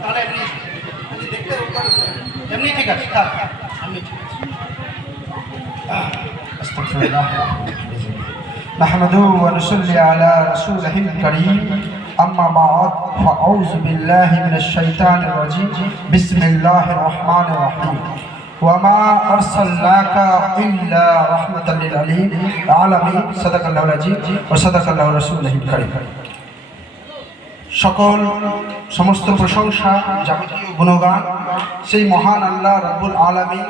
তাহলে এমনি যদি দেখতে এমনি ঠিক আছে থাক এমনি ঠিক আছে استغفر الله نحمده ونصلي على رسوله الكريم أما بعد فأعوذ بالله من الشيطان الرجيم بسم الله الرحمن الرحيم وما أرسلناك إلا رحمة للعالمين العالمين صدق الله العظيم وصدق الله رسوله الكريم সকল সমস্ত প্রশংসা, যাবতীয় গুণগান, সেই মহান আল্লাহ রব্বুল আলমী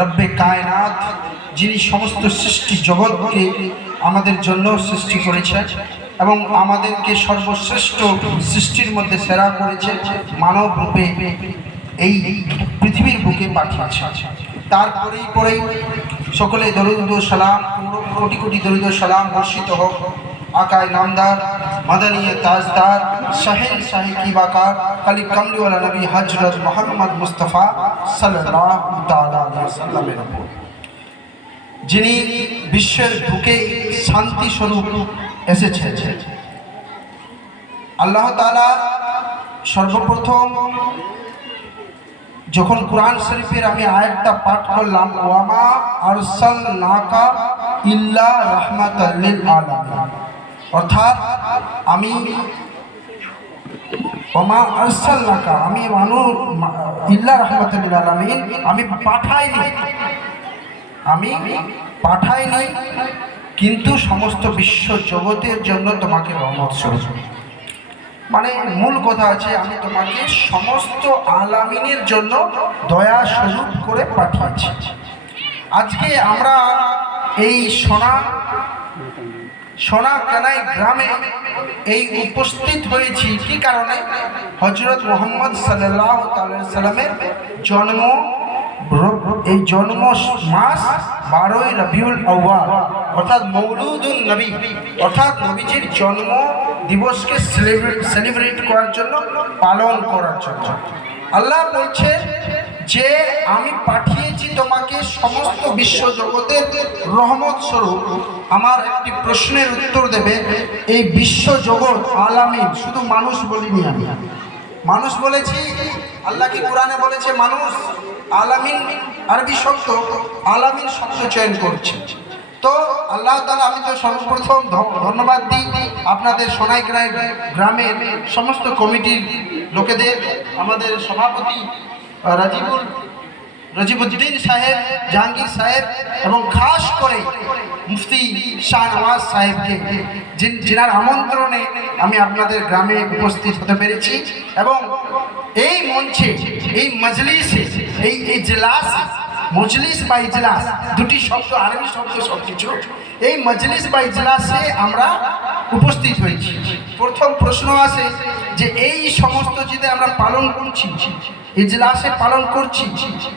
রব্বে কায়নাত, যিনি সমস্ত সৃষ্টি জগৎকে আমাদের জন্য সৃষ্টি করেছেন এবং আমাদেরকে সর্বশ্রেষ্ঠ সৃষ্টির মধ্যে সেরা করেছে মানব রূপে এই পৃথিবীর বুকে পাঠিয়েছে তারপরেই পরেই সকলে দরুদ ও সালাম কোটি কোটি দরুদ ও সালাম বর্ষিত হোক। আকায় নামদার, মাদানিয়ে তাজদার, শাহিন শাহী কি বাকার কালি কামলিওয়ালা নবী হজরত মোহাম্মদ মুস্তফা সাল্লামের যিনি বিশ্বের বুকে শান্তি স্বরূপ এসেছে আল্লাহ তালা সর্বপ্রথম যখন কোরআন শরীফের আমি আয়াতটা পাঠ করলাম ওয়ামা আরসাল নাকা ইল্লা রহমাতাল্লিল আলামিন। অর্থাৎ আমি আমি আমি পাঠাইনি। পাঠাইনি, কিন্তু সমস্ত বিশ্ব জগতের জন্য তোমাকে রহমত মানে মূল কথা আছে, আমি তোমাকে সমস্ত আলামিনের জন্য দয়া স্বরূপ করে পাঠিয়েছি। আজকে আমরা এই সোনা সোনা কানাই গ্রামে এই উপস্থিত হয়েছি। কি কারণে? হজরত মোহাম্মদ সাল্লামের জন্ম এই জন্ম মাস বারোই রবিউল অর্থাৎ মৌলুদুল নবী, অর্থাৎ নবীজির জন্ম দিবসকে সেলিব্রেট করার জন্য, পালন করার জন্য। আল্লাহ বলছে যে আমি পাঠিয়েছি তোমাকে সমস্ত বিশ্ব জগতের রহমত স্বরূপ, আমার একটি প্রশ্নের উত্তর দেবে, এই বিশ্ব জগৎ আলামিন, শুধু মানুষ বলিনি আমি। মানুষ বলেছি, আল্লাহ কি কোরআনে বলেছে, মানুষ আলামিন আরবি শব্দ, আলামিন শব্দ চয়ন করছে। তো আল্লাহ তালা আমি তো সর্বপ্রথম ধন্যবাদ দিই আপনাদের সোনাই গ্রামের সমস্ত কমিটির লোকেদের, আমাদের সভাপতি রাজিবুল, রাজিবুদ্দিন সাহেব, জাহাঙ্গীর সাহেব এবং খাস করে মুফতি শাহ নওয়াজ সাহেবকে যিনার আমন্ত্রণে আমি আপনাদের গ্রামে উপস্থিত হতে পেরেছি এবং এই মঞ্চে, এই মজলিসে, এই ইজলাস, মজলিস বা ইজলাস, দুটি শব্দ, আরবি শব্দ সব কিছু এই মজলিস বা ইজলাসে আমরা উপস্থিত হয়েছি। প্রথম প্রশ্ন আসে যে এই সমস্ত যদি আমরা পালন করছি, ইজলাসে পালন করছি,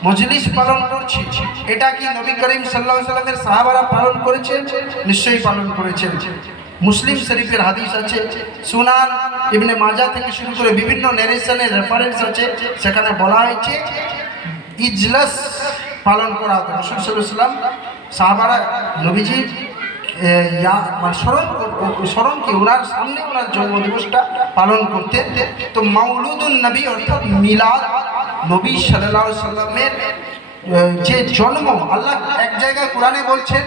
মজলিস পালন করছি, এটা কি নবী করিম সাল্লাহ সাল্লামের সাহাবারা পালন করেছেন? নিশ্চয়ই পালন করেছেন। মুসলিম শরীফের হাদিস আছে, সুনান ইবনে মাজা থেকে শুরু করে বিভিন্ন নেরেশনের রেফারেন্স আছে, সেখানে বলা হয়েছে, ইজলাস পালন করা হতো। রসুলাম সাহাবারা নবীজির মানে স্মরণ স্মরণ কি ওনার সামনে ওনার জন্মদিবসটা পালন করতেন তো মাউলুদুল নবী অর্থাৎ মিলাদ নবী সাল্লাহ সাল্লামের যে জন্ম, আল্লাহ এক জায়গায় কোরআনে বলছেন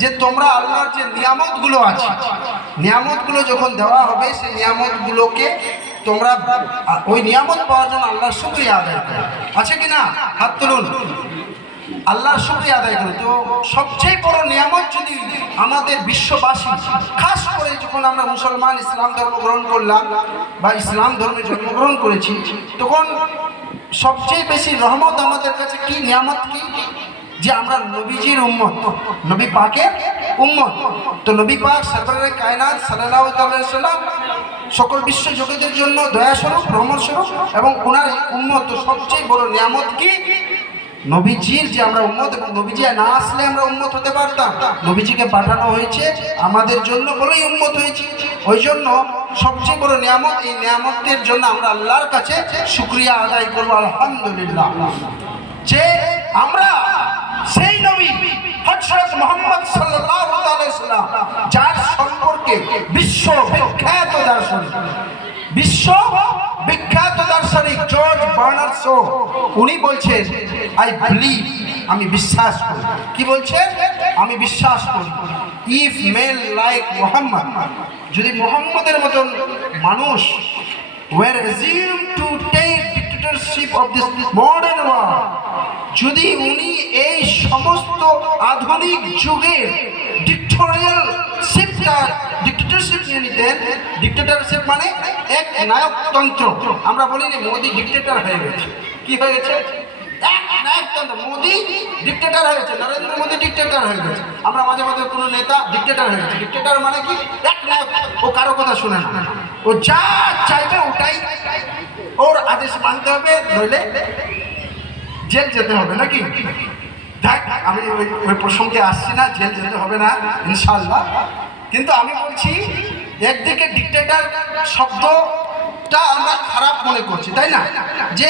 যে তোমরা আল্লাহর যে নিয়ামতগুলো আছে, নিয়ামতগুলো যখন দেওয়া হবে, সেই নিয়ামতগুলোকে তোমরা ওই নিয়ামত পাওয়ার জন্য আল্লাহর শুক্রিয়া আদায় আছে কি না? হাত তুলুন। আল্লাহর শুক্রিয়া আদায় করি। তো সবচেয়ে বড় নিয়ামত যদি আমাদের বিশ্ববাসী, খাস করে যখন আমরা মুসলমান ইসলাম ধর্ম গ্রহণ করলাম বা ইসলাম ধর্মে জন্মগ্রহণ করেছি, তখন সবচেয়ে বেশি রহমত আমাদের কাছে কি, নিয়ামত কি? যে আমরা নবীজির উম্মত, নবী পাকের উম্মত। তো নবী পাক সরবরের কায়নাত সাল্লাম সকল বিশ্ব জগতের জন্য দয়াস্বরূপ ভ্রমণস্বরূপ এবং ওনার উম্মত সবচেয়ে বড় নিয়ামত কি? নবীজির যে আমরা উন্মত এবং নবীজি না আসলে আমরা উন্মত হতে পারতাম। নবীজিকে পাঠানো হয়েছে, আমাদের জন্য বলেই উন্মত হয়েছে। ওই জন্য সবচেয়ে বড় নিয়ামত, এই নিয়ামতের জন্য আমরা আল্লাহর কাছে শুক্রিয়া আদায় করব, আলহামদুলিল্লাহ। যে আমরা সেই নবী হজরত মোহাম্মদ সাল্লাম যার সম্পর্কে বিশ্ব বিখ্যাত দার্শনিক বিশ্ব বিখ্যাত দার্শনিক জর্জ বার্নার উনি বলছেন আই বিলিভ আমি বিশ্বাস করি। কি বলছেন? আমি বিশ্বাস করি। ইফ মেল লাইক মোহাম্মদ যদি মোহাম্মদের মতন মানুষ were assumed to take dictatorship of this modern world, যদি উনি এই সমস্ত আধুনিক যুগের ডিক্টোরিয়াল শিপটা ডিক্টেটরশিপ নিয়ে নিতেন ডিক্টেটরশিপ মানে এক নায়কতন্ত্র। আমরা বলি না মোদি ডিক্টেটর হয়ে গেছে। কি হয়ে গেছে? এক নরেন্দ্র মোদি হয়ে গেছে। আমরা মাঝে কোনো নেতা হয়ে গেছে। মানে কি? এক নায়ক। ও কারও কথা শুনে ও যা চাইবে ওটাই ওর আদেশ মানতে হবে জেল যেতে হবে নাকি? আমি ওই প্রসঙ্গে আসছি না, জেল যেতে হবে না ইনশাল্লাহ কিন্তু আমি বলছি, একদিকে ডিক্টেটার শব্দটা আমরা খারাপ মনে করছি, তাই না? যে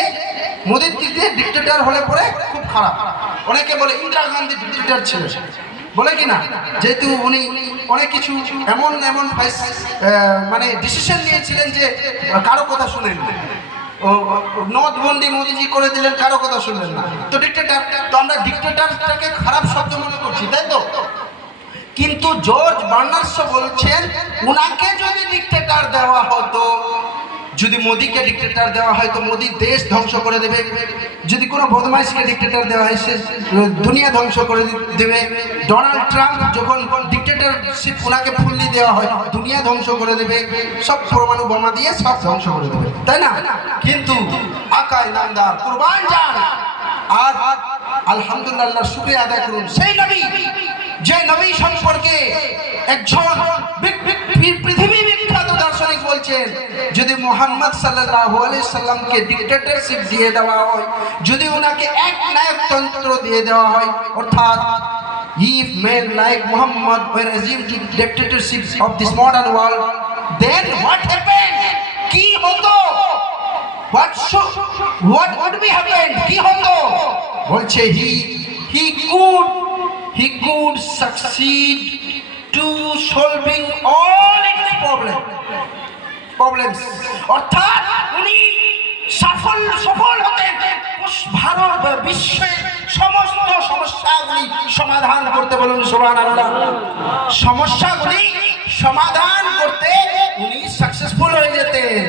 মোদির দিক ডিক্টেটার হলে পরে খুব খারাপ। অনেকে বলে ইন্দিরা গান্ধী ডিক্টেটার ছিল। বলে কি না? যেহেতু উনি অনেক কিছু এমন এমন মানে ডিসিশন নিয়েছিলেন যে কারও কথা শুনেন নোটবন্দি মোদিজি করে দিলেন, কারও কথা শুনলেন না। তো ডিক্টেটার তো আমরা ডিক্টেটারটাকে খারাপ শব্দ মনে করছি তাই তো কিন্তু জর্জ বার্নার্স বলছেন, উনাকে যদি ডিক্টেটার দেওয়া হতো, যদি মোদিকে ডিক্টেটার দেওয়া হয়, তো মোদি দেশ ধ্বংস করে দেবে। যদি কোনো বদমাইশকে ডিক্টেটার দেওয়া হয়, সে দুনিয়া ধ্বংস করে দেবে। ডোনাল্ড ট্রাম্প যখন ডিক্টেটারশিপ ওনাকে ফুললি দেওয়া হয়, দুনিয়া ধ্বংস করে দেবে। সব পরমাণু বোমা দিয়ে সব ধ্বংস করে দেবে। তাই না? কিন্তু আকাই নামদার কুরবান যান। আর আলহামদুলিল্লাহ, শুক্রিয়া আদায় করুন। সেই নবী যে নবী সম্পর্কে একজন বি- বি- বি- পৃথিবী বিখ্যাত দার্শনিক বলছেন যদি মোহাম্মদ সাল্লাল্লাহু আলাইহি সাল্লামকে ডিক্টেটরশিপ দিয়ে দেওয়া হয় যদি ওনাকে এক নায়কতন্ত্র দিয়ে দেওয়া হয় অর্থাৎ men like Muhammad were assumed to dictatorship of this modern world then what happened কি হতো what should what would be happen কি হতো বলছে he he could he could succeed to solving all its problem, problems. অর্থাৎ উনি সফল সফল হতেন ভারত বিশ্বের সমস্ত সমস্যাগুলি সমাধান করতে বলুন সোহান আল্লাহ সমস্যাগুলি সমাধান করতে উনি সাকসেসফুল হয়ে যেতেন।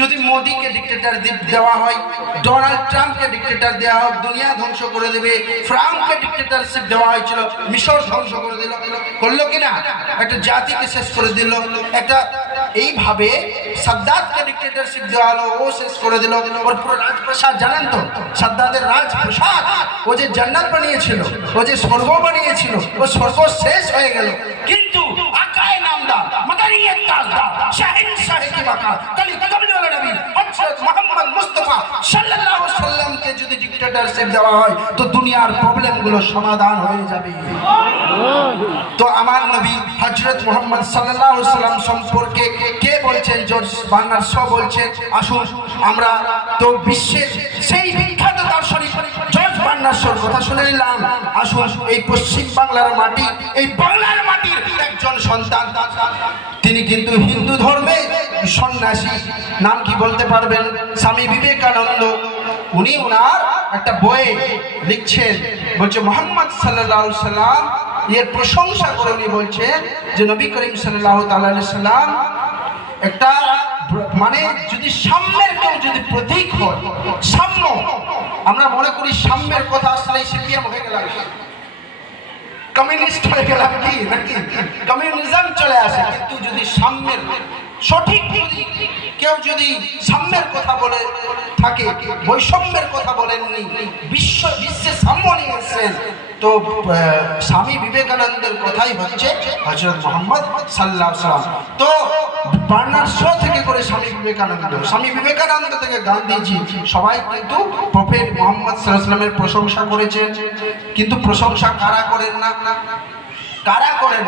যদি মোদিকে ডিক্টেটার দেওয়া হয় ডোনাল্ড ট্রাম্পকে ডিক্টেটার দেওয়া হোক, দুনিয়া ধ্বংস করে দেবে ফ্রান্সকে ডিক্টেটারশিপ দেওয়া হয়েছিল, মিশর ধ্বংস করে দিল। করল কিনা একটা জাতিকে শেষ করে দিল। একটা এইভাবে সাদ্দাতকে ডিক্টেটারশিপ দেওয়া হলো, ও শেষ করে দিল। ওর পুরো রাজপ্রাসাদ জানেন তো? সাদ্দাতের রাজপ্রাসাদ। ও যে জান্নাত বানিয়েছিল, ও যে স্বর্গ বানিয়েছিল, ও স্বর্গ শেষ হয়ে গেল। কিন্তু আকায় নামদা মাদারিয়াত তাজদা শাহিন শাহে কি বাকা কালি কদমনি ওয়ালা নবী হযরত মুহাম্মদ আলাইহি সাল্লামকে যদি ডিক্টেটরশিপ দেওয়া হয়, তো দুনিয়ার প্রবলেমগুলো সমাধান হয়ে যাবে। তো আমার নবী হযরত মুহাম্মদ সাল্লাল্লাহু সাল্লাম সম্পর্কে কে বলছেন? জর্জ বার্নার সব বলছেন, আসুন আমরা তো বিশ্বের সেই বিখ্যাত দার্শনিক জর্জ কথা শুনে নিলাম আসুন, এই পশ্চিম বাংলার মাটি, এই বাংলার মাটির একজন সন্তান। তিনি কিন্তু হিন্দু ধর্মে সন্ন্যাসী। নাম কি বলতে পারবেন? স্বামী বিবেকানন্দ। উনি ওনার একটা বইয়ে লিখছেন, বলছে, মোহাম্মদ সাল্লাহ সাল্লাম। এর প্রশংসা করে উনি বলছেন যে, নবী করিম সাল্লাহ সাল্লাম একটা মানে যদি সাম্যের কেউ যদি প্রতীক হয়, সাম্য, আমরা মনে করি সাম্যের কথা আসলে সিপিএম হয়ে গেলাম কমিউনিস্ট হয়ে গেলাম কি নাকি? কমিউনিজম চলে আসে, কিন্তু যদি সাম্যের, সঠিক কেউ যদি সাম্যের কথা বলে থাকে, বৈষম্যের কথা বলেননি, বিশ্ব, বিশ্বে সাম্য নিয়ে তো স্বামী বিবেকানন্দের কথাই হচ্ছে হজরত মোহাম্মদ সাল্লাহ সাল্লাম তো বার্নার থেকে করে স্বামী বিবেকানন্দ স্বামী বিবেকানন্দ থেকে গান্ধীজি সবাই কিন্তু প্রফেট মোহাম্মদ সাল্লাহামের প্রশংসা করেছেন। কিন্তু প্রশংসা কারা করেন না? কারা করেন?